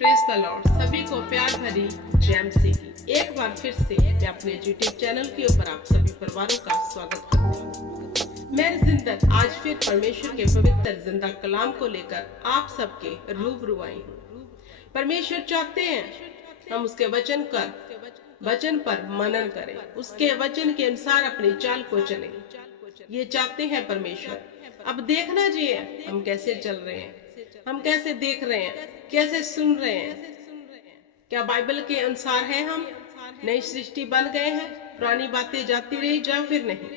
Praise the Lord. सभी को प्यार भरी जय मसीह की एक बार फिर से मैं अपने यूट्यूब चैनल के ऊपर आप सभी परिवारों का स्वागत करती हूँ। मैं जिंदत आज फिर परमेश्वर के पवित्र जिंदा कलाम को लेकर आप सबके रूबरू आई हूँ। परमेश्वर चाहते हैं हम उसके वचन पर मनन करें, उसके वचन के अनुसार अपनी चाल को चलें। ये चाहते हैं परमेश्वर। अब देखना चाहिए हम कैसे चल रहे हैं, हम कैसे देख रहे हैं, कैसे सुन रहे हैं। क्या बाइबल के अनुसार है हम नई सृष्टि बन गए हैं, पुरानी बातें जाती रही या फिर नहीं।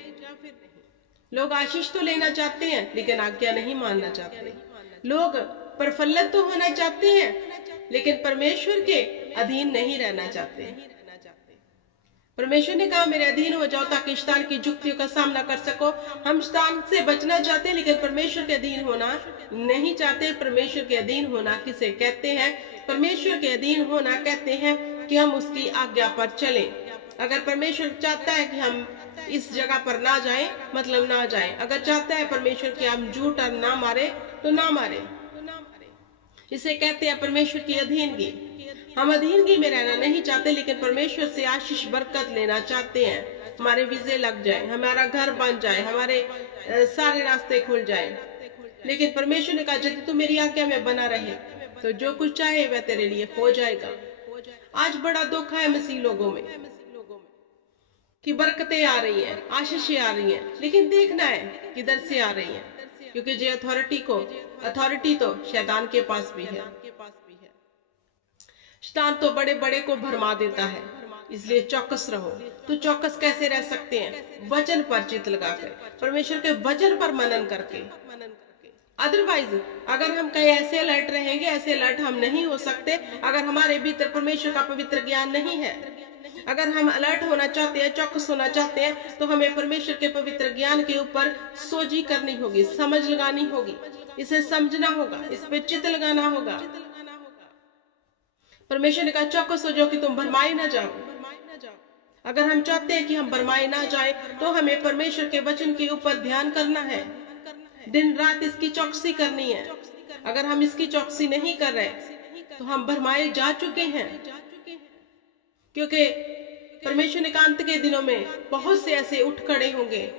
लोग आशीष तो लेना चाहते हैं लेकिन आज्ञा नहीं मानना चाहते। लोग प्रफुल्लित तो होना चाहते हैं लेकिन परमेश्वर के अधीन नहीं रहना चाहते। परमेश्वर ने कहा मेरे अधीन हो जाओ ताकि शैतान की युक्तियों का सामना कर सको। हम शैतान से बचना चाहते हैं लेकिन परमेश्वर के अधीन होना नहीं चाहते। परमेश्वर के अधीन होना किसे कहते हैं? परमेश्वर के अधीन होना कहते हैं कि हम उसकी आज्ञा पर चलें। अगर परमेश्वर चाहता है कि हम इस जगह पर ना जाएं, मतलब ना जाएं। अगर चाहता है परमेश्वर कि हम झूठ और ना मारे तो ना मारे। इसे कहते हैं परमेश्वर की अधीनगी। हम अधीनगी में रहना नहीं चाहते लेकिन परमेश्वर से आशीष बरकत लेना चाहते हैं। हमारे वीजे लग जाए, हमारा घर बन जाए, हमारे सारे रास्ते खुल जाए। लेकिन परमेश्वर ने कहा यदि तू मेरी आज्ञा में बना रहे तो जो कुछ चाहे वह तेरे लिए हो जाएगा। आज बड़ा दुख है मसीह लोगों में कि बरकतें आ रही हैं, आशीषें आ रही हैं, लेकिन देखना है किधर से आ रही हैं, क्योंकि जो अथॉरिटी तो शैतान के पास भी है। शैतान तो बड़े बड़े को भरमा देता है, इसलिए चौकस रहो। तो चौकस कैसे रह सकते हैं? वचन पर चित लगाकर, परमेश्वर के वचन पर मनन करके। अदरवाइज अगर हम कहीं ऐसे अलर्ट रहेंगे, ऐसे अलर्ट हम नहीं हो सकते अगर हमारे भीतर परमेश्वर का पवित्र ज्ञान नहीं है। अगर हम अलर्ट होना चाहते हैं, चौकस होना चाहते हैं, तो हमें परमेश्वर के पवित्र ज्ञान के ऊपर सोची करनी होगी, समझ लगानी होगी, इसे समझना होगा, इस पे चित लगाना होगा। परमेश्वर ने कहा चौकस हो जाओ कि तुम भरमाए ना जाओ। अगर हम चाहते हैं कि हम भरमाए ना जाए तो हमें परमेश्वर के वचन के ऊपर ध्यान करना है, दिन रात इसकी चौकसी करनी है। अगर हम इसकी चौकसी नहीं कर रहे तो हम भरमाए जा चुके हैं, क्योंकि परमेश्वर ने कहा अंत के दिनों में बहुत से ऐसे उठ खड़े होंगे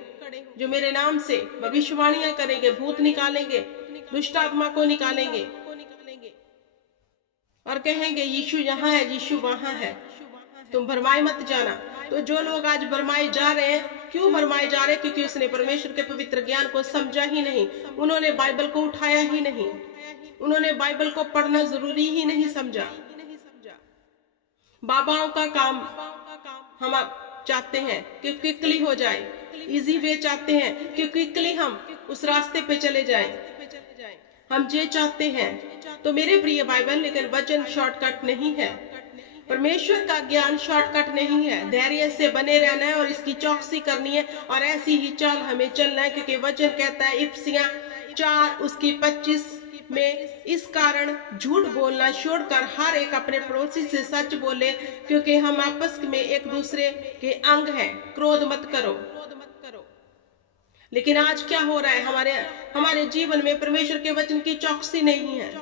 जो मेरे नाम से भविष्यवाणियां करेंगे, भूत निकालेंगे, दुष्ट आत्मा को निकालेंगे और कहेंगे यीशु यहाँ है, यीशु वहां है, तुम भरमाए मत जाना। तो जो लोग आज भरमाए जा रहे हैं, क्यों भरमाए जा रहे हैं? क्योंकि उसने परमेश्वर के पवित्र ज्ञान को समझा ही नहीं, उन्होंने बाइबल को उठाया ही नहीं, उन्होंने बाइबल को पढ़ना जरूरी ही नहीं समझा। बाबाओं का काम हम चाहते हैं कि क्विकली हो जाए, इजी वे चाहते हैं कि क्विकली हम उस रास्ते पे चले जाएं। हम ये चाहते हैं। तो मेरे प्रिय बाइबल लेकिन वचन शॉर्टकट नहीं है, परमेश्वर का ज्ञान शॉर्टकट नहीं है। धैर्य से बने रहना है और इसकी चौकसी करनी है और ऐसी ही चाल हमें चलना है, क्योंकि वचन कहता है इफिसियां 4:25 में इस कारण झूठ बोलना छोड़कर हर एक अपने पड़ोसी से सच बोले, क्योंकि हम आपस में एक दूसरे के अंग हैं। क्रोध मत करो। लेकिन आज क्या हो रहा है? हमारे जीवन में परमेश्वर के वचन की चौकसी नहीं है।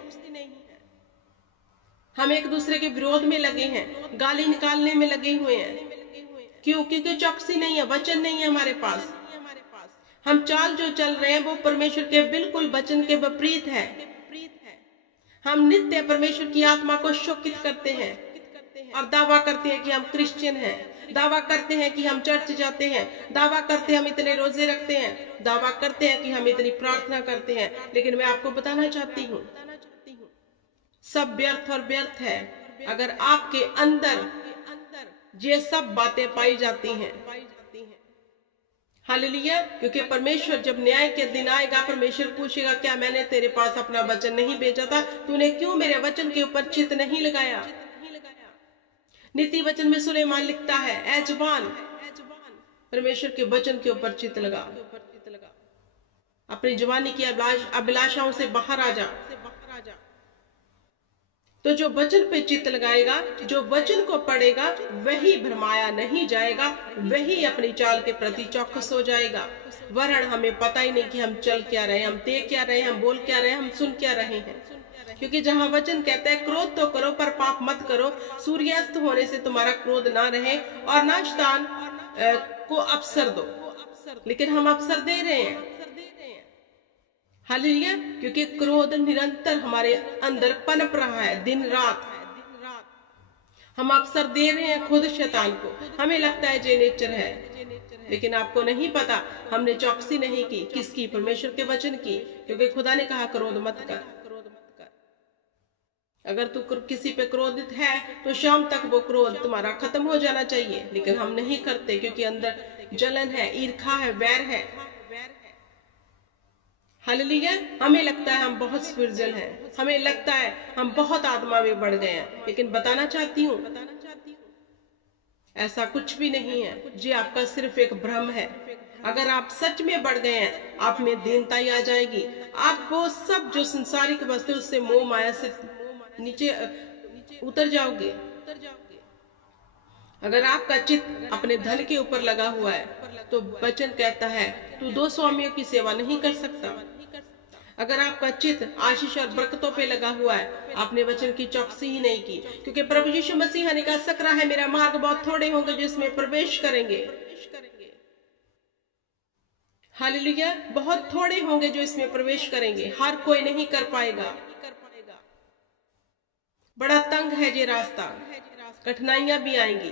हम एक दूसरे के विरोध में लगे हैं, गाली निकालने में लगे हुए हैं। क्यों? क्योंकि चौकसी नहीं है, वचन नहीं है हमारे पास। हम चाल जो चल रहे हैं वो परमेश्वर के बिल्कुल वचन के विपरीत है। हम नित्य परमेश्वर की आत्मा को शोकित करते हैं और दावा करते हैं कि हम क्रिश्चियन हैं, दावा करते हैं कि हम चर्च जाते हैं, दावा करते हैं हम इतने रोजे रखते हैं, दावा करते हैं कि हम इतनी प्रार्थना करते हैं। लेकिन मैं आपको बताना चाहती हूँ सब व्यर्थ और व्यर्थ है अगर आपके अंदर ये सब बातें पाई जाती हैं। हालेलुया। क्योंकि परमेश्वर जब न्याय के दिन आएगा, परमेश्वर पूछेगा क्या मैंने तेरे पास अपना वचन नहीं भेजा था? तूने क्यों मेरे वचन के ऊपर चित नहीं लगाया? नीति वचन में सुलेमान लिखता है ऐ जुबान परमेश्वर के वचन के ऊपर चित लगा, अपनी जुबानी की अभिलाषाओं से बाहर आ जा। तो जो वचन पे चित्त लगाएगा, जो वचन को पढ़ेगा, वही भरमाया नहीं जाएगा, वही अपनी चाल के प्रति चौकस हो जाएगा। वरन हमें पता ही नहीं कि हम चल क्या रहे हैं, हम देख क्या रहे हैं, हम बोल क्या रहे हैं, हम सुन क्या रहे हैं। क्योंकि जहाँ वचन कहता है क्रोध तो करो पाप मत करो, सूर्यास्त होने से तुम्हारा क्रोध ना रहे और ना शैतान को अवसर दो। लेकिन हम अवसर दे रहे हैं। हालेलुया। क्योंकि क्रोध निरंतर हमारे अंदर पनप रहा है, दिन रात हम अवसर दे रहे हैं खुद शैतान को। हमें लगता है जे नेचर है, लेकिन आपको नहीं पता हमने चौकसी नहीं की। किसकी? परमेश्वर के वचन की। क्योंकि खुदा ने कहा क्रोध मत कर। अगर तू किसी पे क्रोधित है तो शाम तक वो क्रोध तुम्हारा खत्म हो जाना चाहिए, लेकिन हम नहीं करते क्योंकि अंदर जलन है, ईर्खा है, वैर है। हालेलुया। हमें लगता है हम बहुत स्पिरिचुअल हैं, हमें लगता है हम बहुत आत्मा में बढ़ गए हैं, लेकिन बताना चाहती हूँ ऐसा कुछ भी नहीं है। जी आपका सिर्फ एक भ्रम है। अगर आप सच में बढ़ गए हैं, आप में दीनताई आ जाएगी। आप वो सब जो संसारिक वस्तु उससे मोह माया से नीचे उतर जाओगे। अगर आपका चित्त अपने धन के ऊपर लगा हुआ है तो वचन कहता है तू दो स्वामियों की सेवा नहीं कर सकता। अगर आपका चित्त आशीष और बरकतों पे लगा हुआ है, आपने वचन की चौकसी ही नहीं की। क्योंकि प्रभु यीशु मसीह ने कहा सकरा है मेरा मार्ग, बहुत थोड़े होंगे जो इसमें प्रवेश करेंगे। हालेलुया। बहुत थोड़े होंगे जो इसमें प्रवेश करेंगे, हर कोई नहीं कर पाएगा। बड़ा तंग है ये रास्ता, कठिनाइयां भी आएंगी।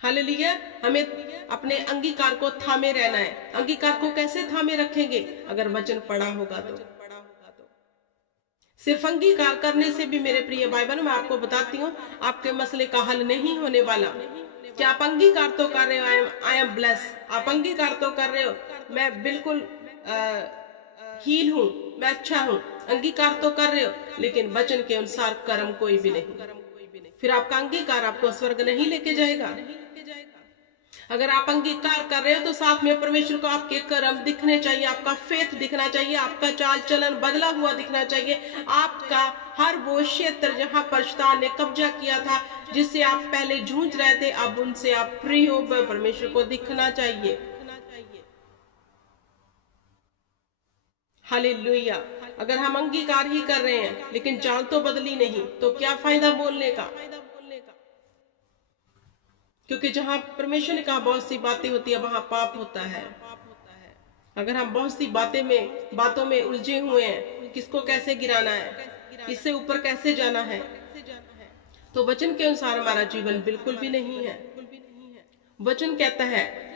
हालेलुया। हमें अपने अंगीकार को थामे रहना है। अंगीकार को कैसे थामे रखेंगे? अगर वचन पढ़ा होगा तो। सिर्फ अंगीकार करने से भी मेरे प्रिय भाई बहनों, मैं आपको बताती हूँ आपके मसले का हल नहीं होने वाला। क्या आप अंगीकार तो कर रहे हो? I am bless. आप अंगीकार तो कर रहे हो, मैं बिल्कुल हील हूँ, मैं अच्छा हूँ। अंगीकार तो कर रहे हो, लेकिन वचन के अनुसार कर्म कोई भी नहीं। फिर आपका अंगीकार आपको स्वर्ग नहीं लेके जाएगा। अगर आप अंगीकार कर रहे हो तो साथ में परमेश्वर को आपके कर्म दिखने चाहिए, आपका फेथ दिखना चाहिए, आपका चाल चलन बदला हुआ दिखना चाहिए। आपका हर वो क्षेत्र जहां पर शैतान ने कब्जा किया था, जिससे आप पहले जूझ रहे थे, अब उनसे आप फ्री हो, परमेश्वर को दिखना चाहिए। हालेलुया। अगर हम अंगीकार ही कर रहे हैं लेकिन चाल तो बदली नहीं, तो क्या फायदा बोलने का? क्योंकि जहां परमेश्वर ने कहा बहुत सी बातें होती है, वहां पाप होता है। अगर हम बहुत सी बातों में उलझे हुए हैं, किसको कैसे गिराना है, इससे ऊपर कैसे जाना है, तो वचन के अनुसार हमारा जीवन बिल्कुल भी नहीं है। वचन कहता है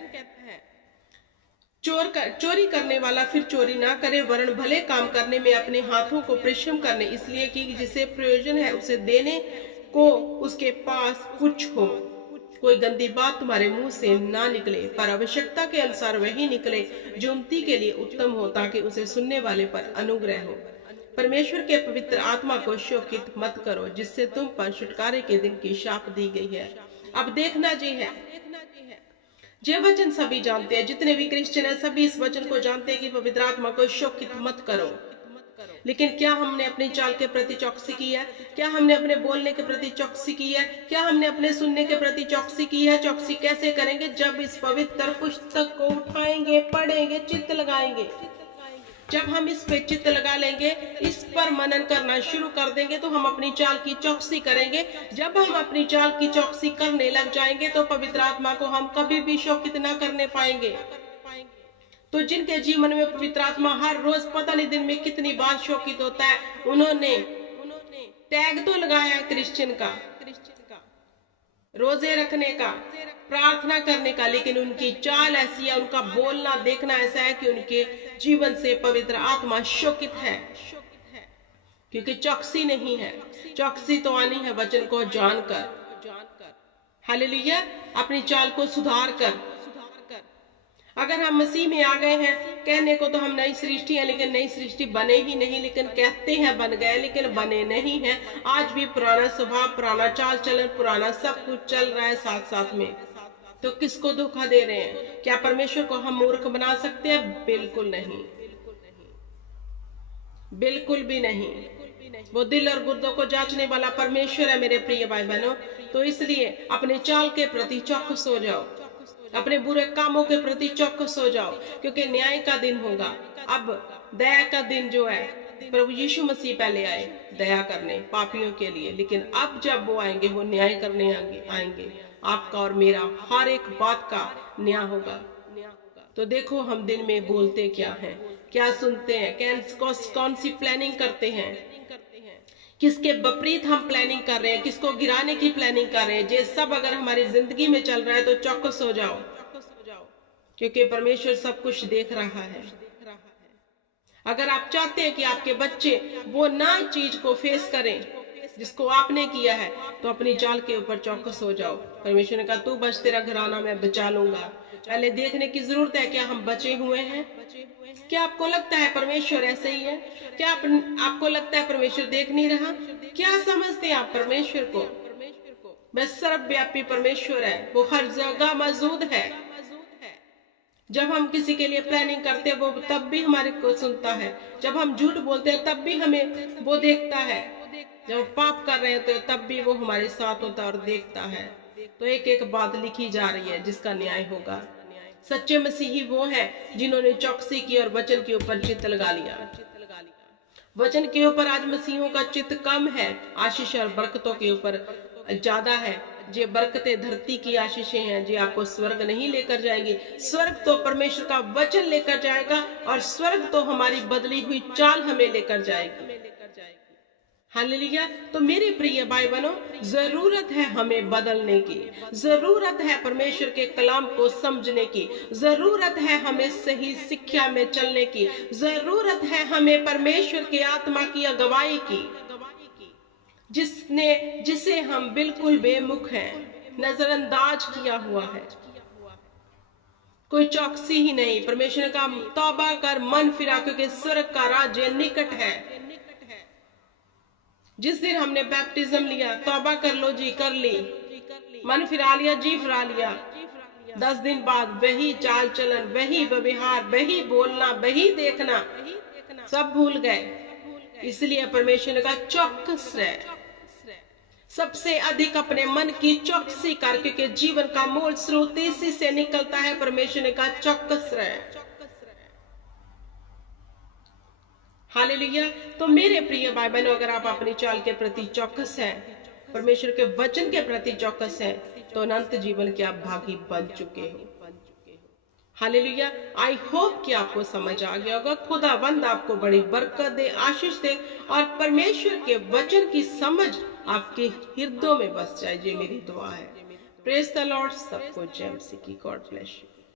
चोरी करने वाला फिर चोरी ना करे, वरन भले काम करने में अपने हाथों को परिश्रम करने, इसलिए कि जिसे प्रयोजन है उसे देने को उसके पास कुछ हो। कोई गंदी बात तुम्हारे मुंह से ना निकले, पर आवश्यकता के अनुसार वही निकले जो उन्नति के लिए उत्तम हो, ताकि उसे सुनने वाले पर अनुग्रह हो। परमेश्वर के पवित्र आत्मा को शोकित मत करो, जिससे तुम पर छुटकारे के दिन की शाप दी गई है। अब देखना जी है, ये वचन सभी जानते हैं, जितने भी क्रिश्चियन है सभी इस वचन को जानते हैं कि पवित्र आत्मा को शोकित मत करो। लेकिन क्या हमने अपनी चाल के प्रति चौकसी की है? क्या हमने अपने बोलने के प्रति चौकसी की है? क्या हमने अपने सुनने के प्रति चौकसी की है? चौकसी कैसे करेंगे? जब इस पवित्र पुस्तक को उठाएंगे, पढ़ेंगे, चित्त लगाएंगे। जब हम इस पे चित्त लगा लेंगे, इस पर मनन करना शुरू कर देंगे, तो हम अपनी चाल की चौकसी करेंगे। जब हम अपनी चाल की चौकसी करने लग जाएंगे तो पवित्र आत्मा को हम कभी भी शोकित ना करने पाएंगे। तो जिनके जीवन में पवित्र आत्मा हर रोज पता नहीं दिन में कितनी बार शोकित होता है, उन्होंने टैग तो लगाया है क्रिश्चियन का, रोजे रखने का, प्रार्थना करने का, लेकिन उनकी चाल ऐसी है, उनका बोलना देखना ऐसा है कि उनके जीवन से पवित्र आत्मा शोकित है, क्योंकि चौकसी नहीं है। चौकसी तो आनी है वचन को जानकर। हालेलुया। अपनी चाल को सुधार कर। अगर हम मसीह में आ गए हैं, कहने को तो हम नई सृष्टि है, लेकिन नई सृष्टि बने ही नहीं, लेकिन कहते हैं बन गए, लेकिन बने नहीं हैं। आज भी पुराना स्वभाव, पुराना चाल चलन, पुराना सब कुछ चल रहा है साथ साथ में। तो किसको धोखा दे रहे हैं? क्या परमेश्वर को हम मूर्ख बना सकते हैं? बिल्कुल नहीं, बिल्कुल भी नहीं। वो दिल और गुर्दों को जांचने वाला परमेश्वर है मेरे प्रिय भाई बहनों। तो इसलिए अपने चाल के प्रति चौकस हो जाओ, अपने बुरे कामों के प्रति चौकस हो जाओ, क्योंकि न्याय का दिन होगा। अब दया का दिन जो है प्रभु यीशु मसीह पहले आए दया करने पापियों के लिए, लेकिन अब जब वो आएंगे वो न्याय करने आएंगे। आपका और मेरा हर एक बात का न्याय होगा। तो देखो हम दिन में बोलते क्या हैं, क्या सुनते हैं, कौन सी प्लानिंग करते हैं, किसके विपरीत हम प्लानिंग कर रहे हैं, किसको गिराने की प्लानिंग कर रहे हैं। ये सब अगर हमारी जिंदगी में चल रहा है तो चौकस हो जाओ, क्योंकि परमेश्वर सब कुछ देख रहा है। अगर आप चाहते हैं कि आपके बच्चे वो ना चीज को फेस करें जिसको आपने किया है, तो अपनी चाल के ऊपर चौकस हो जाओ। परमेश्वर ने कहा तू बच, तेरा घराना मैं बचा लूंगा। पहले देखने की जरूरत है, क्या हम बचे हुए हैं? क्या आपको लगता है परमेश्वर ऐसे ही है? क्या आपको लगता है परमेश्वर देख नहीं रहा? क्या समझते हैं आप परमेश्वर को? बस सर्वव्यापी परमेश्वर है, वो हर जगह मौजूद है। जब हम किसी के लिए प्लानिंग करते हैं वो तब भी हमारे को सुनता है, जब हम झूठ बोलते हैं तब भी हमें वो देखता है, जब पाप कर रहे हैं तो तब भी वो हमारे साथ होता है और देखता है। तो एक एक बात लिखी जा रही है जिसका न्याय होगा। सच्चे मसीही वो हैं जिन्होंने चौकसी की और वचन के ऊपर चित्त लगा लिया। वचन के ऊपर आज मसीहों का चित्त कम है, आशीष और बरकतों के ऊपर ज्यादा है। जे बरकतें धरती की आशीषें हैं, जे आपको स्वर्ग नहीं लेकर जाएंगी। स्वर्ग तो परमेश्वर का वचन लेकर जाएगा और स्वर्ग तो हमारी बदली हुई चाल हमें लेकर जाएगी। हालेलुया। तो मेरे प्रिय भाई बहनों, जरूरत है हमें बदलने की, जरूरत है परमेश्वर के कलाम को समझने की, जरूरत है हमें सही शिक्षा में चलने की, जरूरत है हमें परमेश्वर के आत्मा की अगुवाई की, जिसे हम बिल्कुल बेमुख हैं, नजरअंदाज किया हुआ है। कोई चौकसी ही नहीं। परमेश्वर का तौबा कर, मन फिरा, क्योंकि स्वर्ग का राज्य निकट है। जिस दिन हमने बैप्टिज्म लिया, तौबा कर लो जी, कर ली, मन फिरा लिया जी, फिरा लिया, 10 दिन बाद वही चाल चलन, वही व्यवहार, वही बोलना, वही देखना, सब भूल गए। इसलिए परमेश्वर का चौकस रहे, सबसे अधिक अपने मन की चौकसी कर, क्योंकि जीवन का मूल स्रोत इसी से निकलता है। परमेश्वर का चौकस रहे। हालेलुया। तो मेरे प्रिय भाई बहनों, अगर आप अपनी चाल के प्रति चौकस हैं, परमेश्वर के वचन के प्रति चौकस हैं, तो अनंत जीवन के आप भागी बन चुके हो। हालेलुया। आई होप कि आपको समझ आ गया होगा। खुदावंद आपको बड़ी बरकत दे, आशीष दे और परमेश्वर के वचन की समझ आपके हृदयों में बस जाए। ये मेरी दुआ है। Praise the Lord. सबको जय मसीह की। God bless you.